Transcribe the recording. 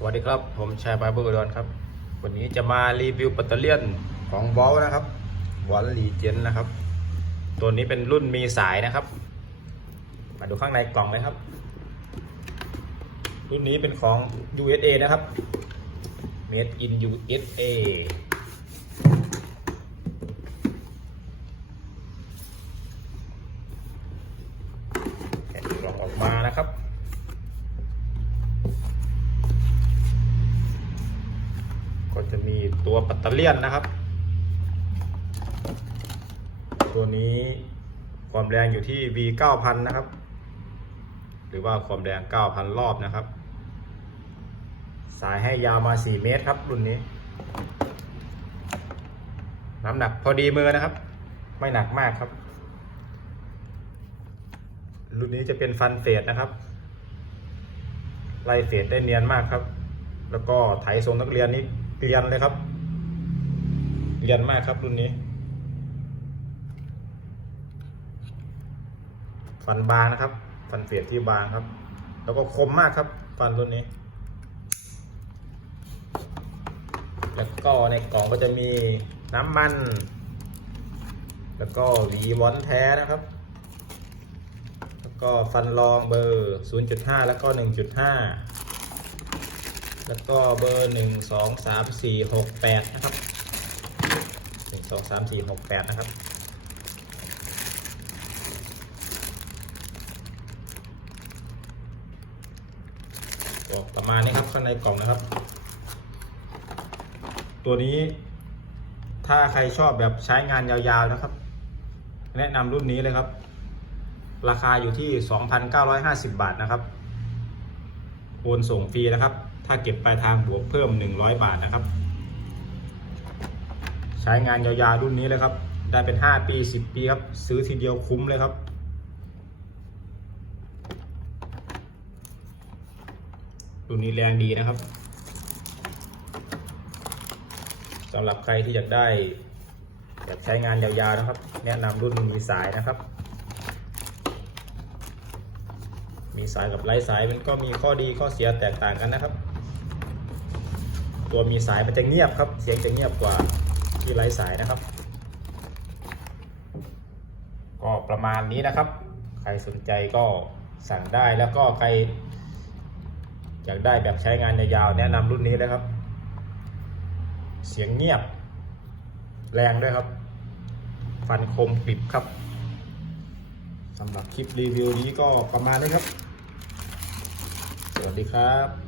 สวัสดีครับ ผมชายบาเบอร์ดอนครับ วันนี้จะมารีวิวปัตเตอรี่ยนของบอลนะครับวอลลีเจนนะครับ ตัวนี้เป็นรุ่นมีสายนะครับ มาดูข้างในกล่องไหมครับ รุ่นนี้เป็นของ USA นะครับ Made in USA แกะกล่องออกมานะครับ ก็จะมี ตัวปัตเตอร์เลียนนะครับ ตัวนี้ความแรงอยู่ที่ V 9000นะครับ หรือว่าความแรง 9,000 รอบนะครับ สายให้ยาวมา 4 เมตรครับ รุ่นนี้ น้ำหนักพอดีมือนะครับ ไม่หนักมากครับ รุ่นนี้จะเป็นฟันเฟดนะครับ ไล่เฟดได้เนียนมากครับ แล้วก็ไถทรงนักเรียนนี้เรียนเลยครับ เรียนมากครับรุ่นนี้ ฟันบางนะครับ ฟันเฟียดที่บางครับ แล้วก็คมมากครับ ฟันรุ่นนี้ แล้วก็ในกล่องก็จะมีน้ำมัน แล้วก็หวีวอนแท้นะครับ แล้วก็ฟันรองเบอร์ 0.5 แล้วก็ 1.5 แล้วก็เบอร์หนึ่งสองสามสี่หกแปดนะครับ สองสามสี่หกแปดนะครับก็ประมาณนี้ครับข้างในกล่องนะครับ ตัวนี้ถ้าใครชอบแบบใช้งานยาวๆนะครับ แนะนำรุ่นนี้เลยครับ ราคาอยู่ที่ 2,950 บาทนะครับโอนส่งฟรีนะครับ ถ้าเก็บปลายทางบวกเพิ่ม 100 บาทนะครับ ช้งานยาวๆรุ่นนี้เลยครับ ได้เป็น 5 ปี 10 ปีครับ ซื้อทีเดียวคุ้มเลยครับ รุ่นนี้แรงดีนะครับสำหรับใครที่อยากได้อยากใช้งานยาวๆนะครับ แนะนำรุ่นมีสายนะครับ มีสายกับไร้สายมันก็มีข้อดีข้อเสียแตกต่างกันนะครับ ตัวมีสายมันจะเงียบครับ เสียงจะเงียบกว่า ที่ไร้สายนะครับ ก็ประมาณนี้นะครับ ใครสนใจก็สั่งได้แล้วก็ใครอยากได้แบบใช้งานยาวๆแนะนำรุ่นนี้เลยครับ เสียงเงียบ แรงด้วยครับ ฟันคมกริบครับสำหรับคลิปรีวิวนี้ก็ประมาณนี้ครับ สวัสดีครับ